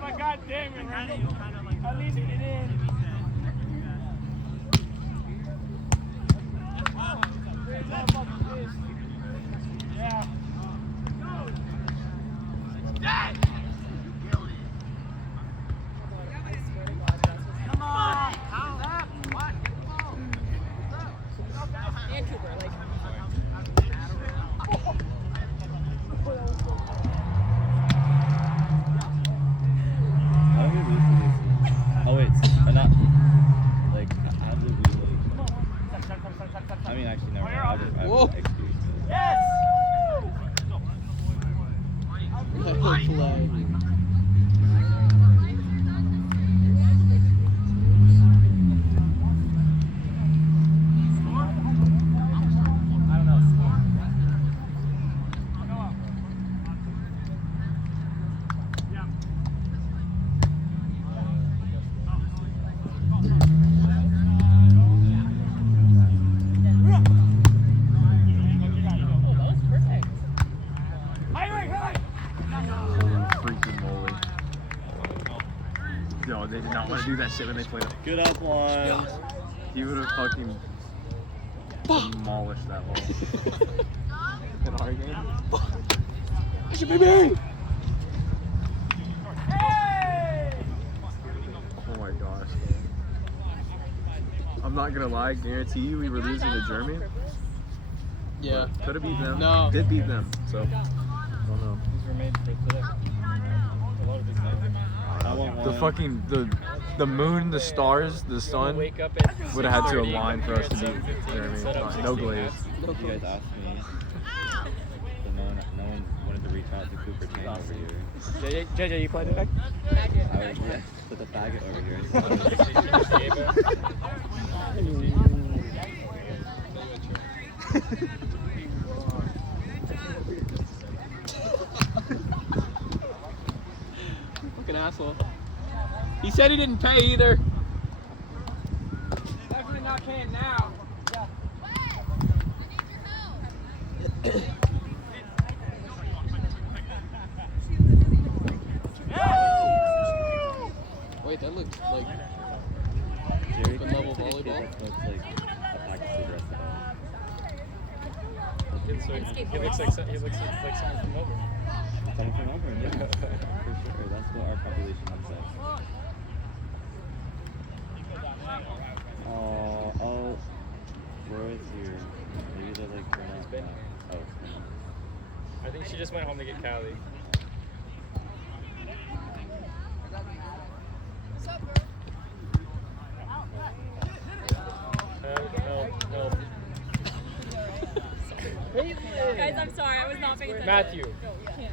But God damn it, at least it in. Yeah. Come on. What? And Cooper, like. Oh wait, but not like how did we like? I mean, actually, never mind. I have an excuse. Yes. No, they did not want to do that shit when they played it. Good up one. He would have fucking demolished that ball. In our game. That's your baby! Oh my gosh. I'm not gonna lie, guarantee you we were losing to Germany. Yeah. Could have beat them. No. Did beat them, so. Don't know. These were made for today. A lot of these guys. I want one. The fucking, the moon, the stars, the sun Wake up at would have had to 6:30, align for us to beat 7:15, Germany. set up No 16 glaze. You guys asked me. But no one wanted to reach out to Cooper Chain over here. JJ, you played today? I was put the faggot over here. Fucking asshole. He said he didn't pay either. Definitely not paying now. Wait, that looks like Jerry, Good level looks like a kid volleyball. that smokes like a pack of cigarettes a day. He looks like someone from over. Someone from over, yeah. For sure. That's what our population looks like. Oh, Bro is here. Maybe they're like turn off. Oh. I think she just went home to get Callie. Help. Guys, I'm sorry, I was not paying attention. Matthew.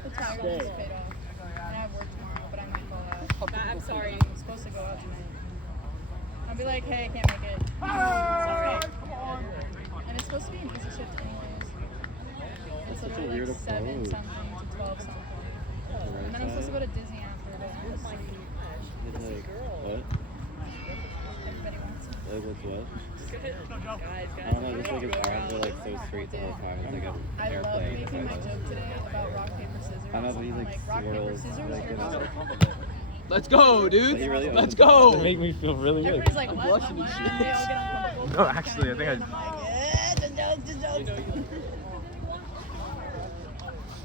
The tag will just paid off. And I have work tomorrow, but I might go out. Matt, I'm sorry. I'm supposed to go out tonight. I'll be like, hey, I can't make it. Sorry. And it's supposed to be an easy shift anyways. It's such a literally weird like 7 approach. something to 12 something. And then I'm supposed to go to Disney after, but I'm just like, It's like, what? everybody wants it. Like, what's what? Guys, I don't know, just like his arms are like so straight the whole time. It's like an I love airplane. making my joke today about rock, paper, scissors. I know, but he like rock, paper, swirls scissors, like in or a... let's go, dude. He really Let's opens go. it. Make me feel really good. Everybody's like, what? blushing I'm and like, shit. and they all get uncomfortable. No, actually, I think I'm like, just jokes.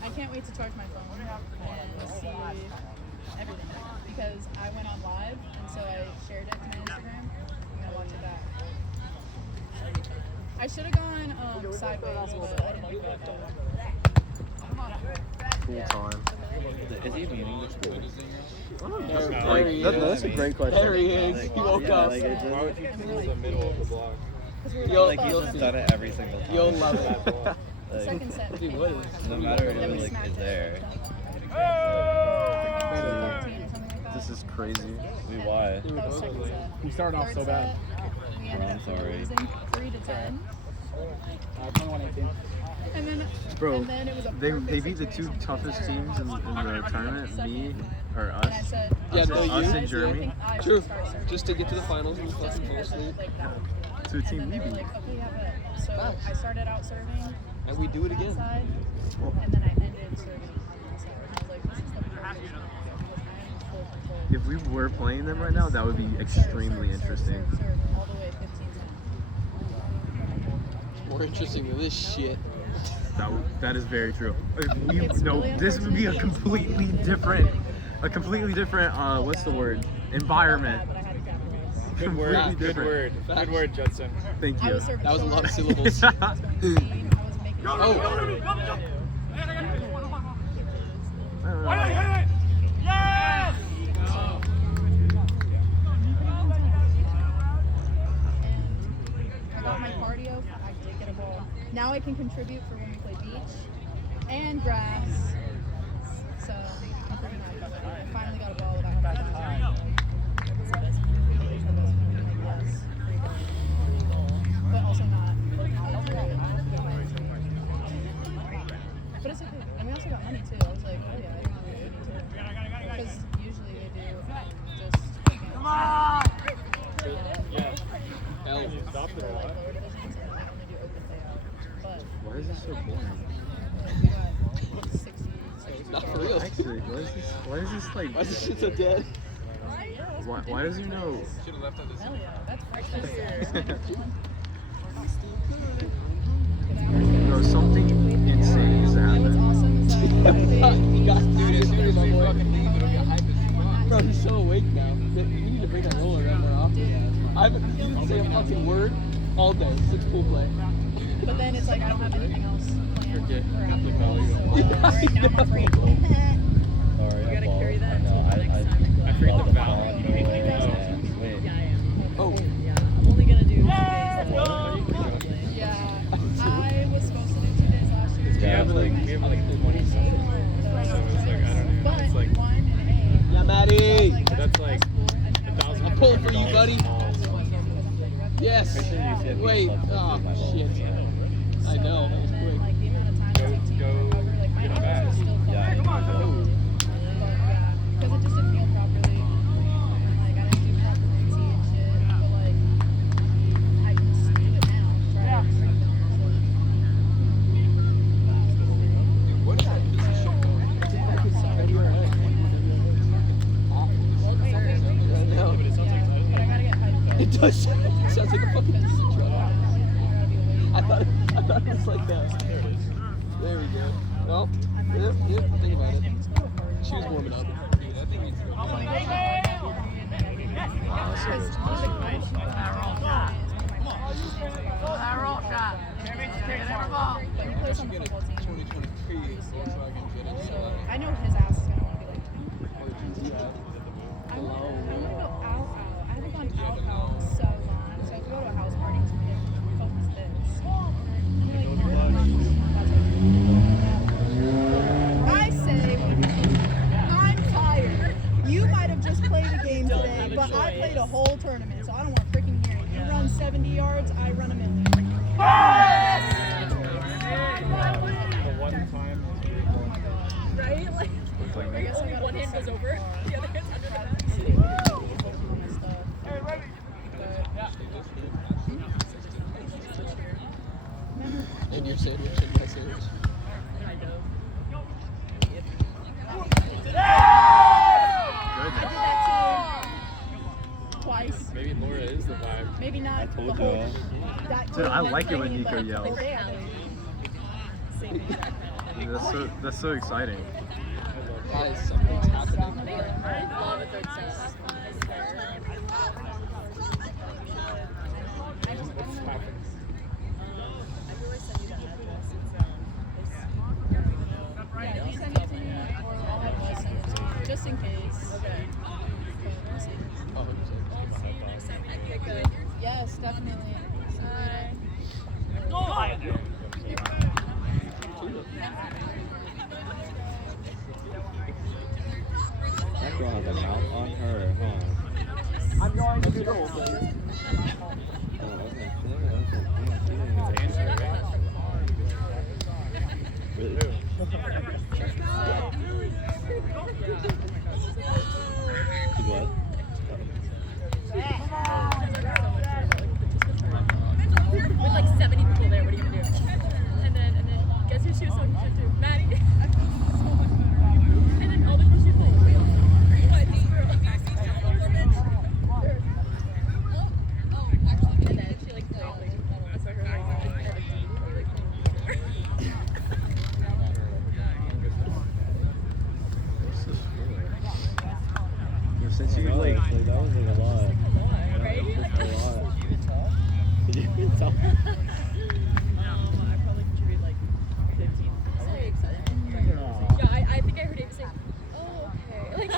I can't wait to charge my phone and see everything because I went on live and so I shared it to my Instagram. I'm gonna watch it back. I should have gone sideways, but I didn't do that. Full time. Is he even getting this school? There he is. That's a great question. There he is. He woke Yeah, up. like, it's Why would you choose the middle of the block? You'll, like he's you'll just see. done it every single time. You'll love it. Like, Second set. Dude, what is- no matter who like is there. This is crazy. Wait, why? That was second set. You started off Third so bad. set, we ended I'm up sorry. losing 3-10. 21-18. And then, Bro, and then it was a they perfect beat the two situation toughest because teams in the tournament, me, or And I us. said, Yeah, no, us you- and I Germany. think I should True. start serving. Just to get to the finals and fucking fall asleep. Like that. To a And team then we they were beat. like, okay, yeah, bet. So I started out serving And we do it that again. side, And then I ended serving on the side. And I was like, this is the perfect time because I am in full control. If we were playing them right now, that would be extremely interesting. Serve, all the way 15-10. More interesting than this shit. That is very true. If we, It's no, really this would be a unfortunate. completely different, what's the word? Environment. But I had to capitalize. Good word. Completely Good different. word. Good word, Judson. Thank I you. was serving That was a lot of short. syllables. I was going steam. I was making Oh. I got my cardio. I did get a ball. Now I can contribute for when we play beach and grass. So I'm pretty happy with it. I finally got a ball without having to it's the best feeling. It's the best feeling. Like, yes, free ball. But also not. But it's okay. And we also got money too. I was like, oh yeah, I didn't really need to. Because usually they do just. Come on! Yeah. L. Stopped it a lot. Lower divisions and they only do open payout. But Why is this so boring? we got 60. Not for real. Actually, why is this like? Why is this shit so dead? Why does you know? Hell yeah, that's fresh. No, something insane is You know what's happening. awesome is that You got dude, my boy. I Bro, he's so awake now. We need to bring that roller around more often. I haven't he didn't say a fucking word all day since pool play. But then it's like I don't have anything else planned Forget for the after volleyball. this. So right now I'm afraid. Sorry, You gotta carry that until the next time we go. I forget the Oh, vowel. yeah. Wait. Yeah, I am. Oh. Yeah, I'm only gonna do 2 days. Probably. Yeah, I was supposed to do 2 days last year. We have like 20 something. So it's like, I don't know. But It's like, one and Yeah, A. Maddie. Like, that's like cool. And then I was like, I'm pulling for you, buddy. $1,400. Yes. Make sure you see if you Wait. can Oh club my ball. shit. I know. That was and then, quick. like the amount of time it took to Go recover, like my get it arms back. were still Yeah, fucking come on. but yeah, because it just didn't heal properly. And like I didn't do proper PT and shit. But like I can just do it now. Try to strengthen it. What is that piece of shit going on? I know. But it sounds like But I gotta get hyped. It does. It sounds like a fucking Because pizza truck. I gotta be awake. I thought it was like that. There we go. Well, yeah, think about it. She was warming up. That thing needs to go. But he plays on the football team. 2023 Volkswagen Jetta. So I know his ass is gonna want to be like, I want to go out. I haven't gone out in so long. So if we go to a house party, it's gonna be like, what the fuck is this? And you're like, I say, I'm tired. You might have just played a game today, but I played a whole tournament, so I don't want to freaking hear it. You run 70 yards, I run a million. the one time is really Oh cool. my god. Right? Like, I guess I gotta one put hand goes some- over, the other hand's under that. And your sandwich and my sandwich. I did that too. Twice. Maybe Laura is the vibe. Maybe not I the told whole. you. That Dude, I like it when game, Nico but yells. the day I did. That's so exciting. Guys, something's happening. I love a third set. What's happening? Yeah, you send it to me, or I'll have Wes send it to you, just in case. Okay. Oh, 100%. Yes, definitely. That girl has a mouth on her, huh? I'm going to do the whole thing. Oh, okay. It's Angela, right? Really? What? With like 70 people there, what are you gonna do? And then gets That's who she was talking shit to. Maddie. And then all the girls she pulled. What? This girl. And then she like played like that's why her hair Since you That like, was like a lot. right? Just a lot. Did you even tell? I probably contributed like 15. I'm very excited. Yeah, I think I heard Ava say, oh, okay. Like,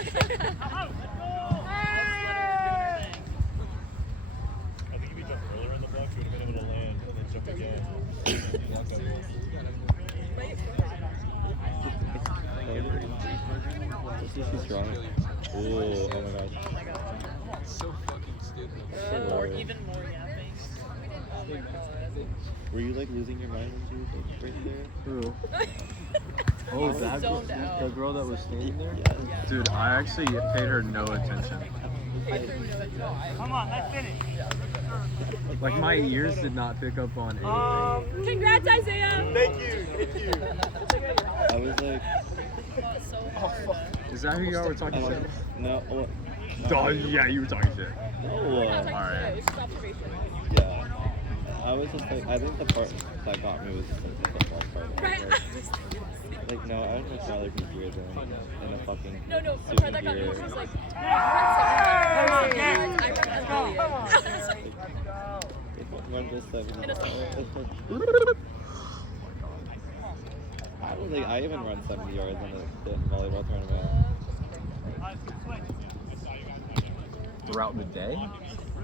I think if you jumped earlier in the block, you would have been able to land and then jump again. She's strong. Ooh, oh my god. So fucking stupid. or even more yapping. Oh my god. Were you like losing your mind when she was like right there? who? I Oh, was that girl, zoned out. the girl that was standing there? Yes. Dude, I actually paid her no attention. Come on, let's finish. Like my ears did not pick up on anything. Congrats, Isaiah! Thank you. I was like, So hard. Is that who you are? We're talking I'm shit. like, no, what? Oh, yeah, you were talking shit. No. Alright. It was just observation. Yeah. I was just like, I think the part that got me was just like the football part. Right. Like, no, I would much rather be here than in a fucking No, the suit part that got me here. was just like, I Run this 70. In a I was like, I even run 70 yards in the volleyball tournament. Throughout the day?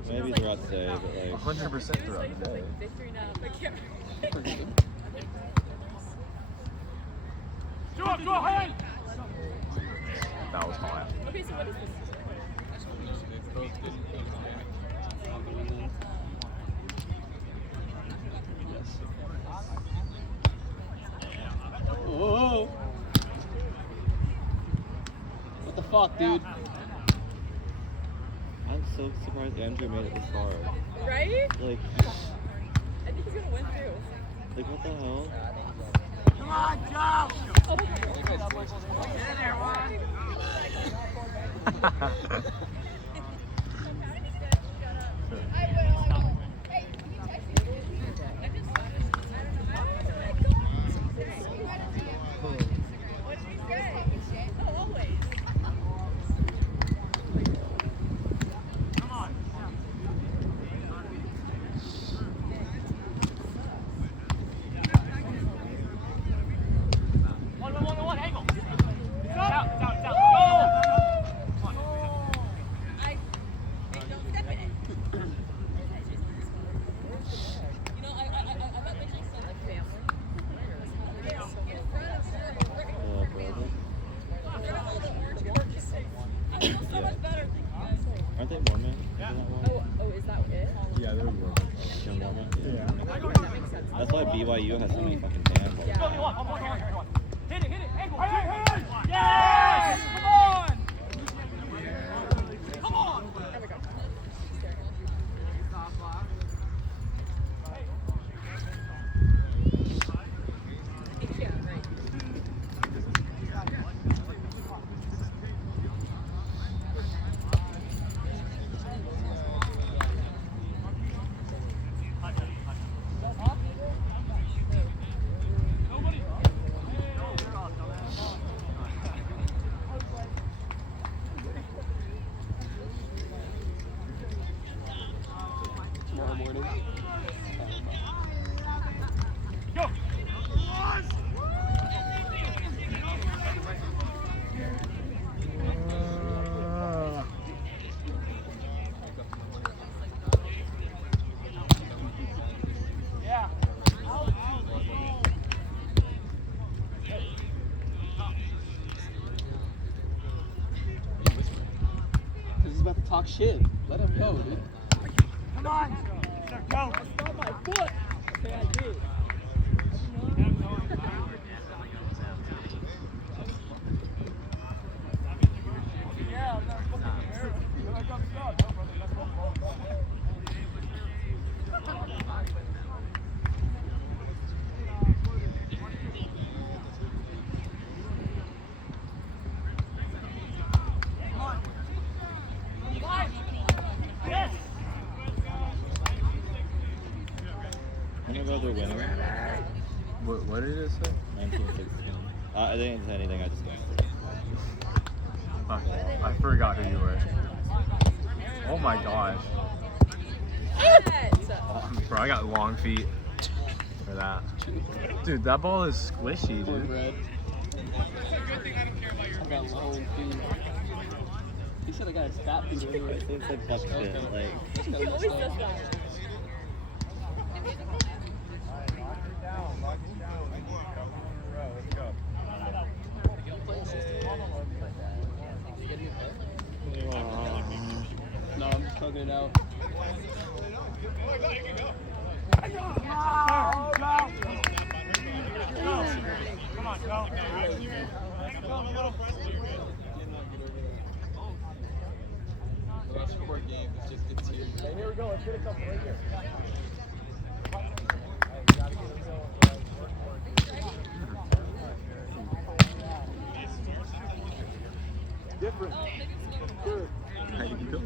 Maybe throughout the day, but like, 100% throughout the day. victory now. I can't That was hot. Okay, so what is this? Whoa. What the fuck, dude? I'm so surprised Andrew made it this far. Right? Like, I think he's gonna win through. like what the hell? Come on, Joe. Oh, Get in there, Juan. One, angle. Out, go. Aren't they Mormon? Oh, is that it? Yeah, they were. They're Mormon? Yeah. That makes sense. That's why BYU has so many fucking fans. Like, Yeah. One more here. Hit it, angle. Hey. Yes! Come on! Come on! There we go. Yeah, right. Tomorrow morning. Go! Yeah. Because he's about to talk shit. Let him go, dude. Come on. Go. Stop my foot. Okay, I did. Yeah, I'm not fucking here. Here I come, Scott. No, brother, let's go. What did it say? 1916. I didn't say anything. I just guessed. I forgot who you were. Oh my gosh. Bro, I got long feet for that. Dude, that ball is squishy, dude. Red. I got long feet. He said I got his fat feet anyway. It's like tough shit. Like, He always does that. No, I'm just poking it out. Come on, go. Last 4 games, it's just gets here. Hey, here we go. Let's get a couple right here. Different. Good. I know.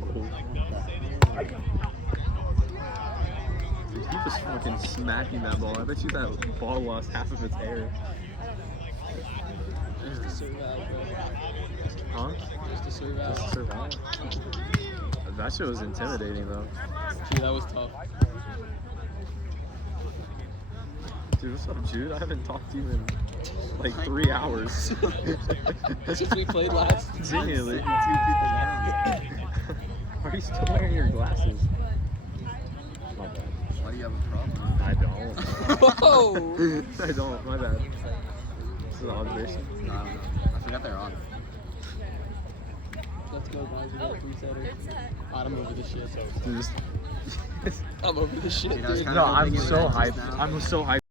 Dude, he was fucking smacking that ball. I bet you that ball lost half of its air. Just to serve out, bro. Huh? Just to serve out. Just to survive. That shit was intimidating though. Gee, that was tough. Dude, what's up, Jude? I haven't talked to you in like 3 hours. Since we played last. Genuinely. Why are you still wearing your glasses? My bad. Why do you have a problem? I don't. Whoa! I don't. My bad. This is an observation. No, I don't know. I forgot they're on. Let's go, guys. We got a 3-setter. I'm over this shit. Dude, I'm over this shit, Dude, I was dude. kinda no, I'm hoping you would so end just hyped. now. I'm so hyped.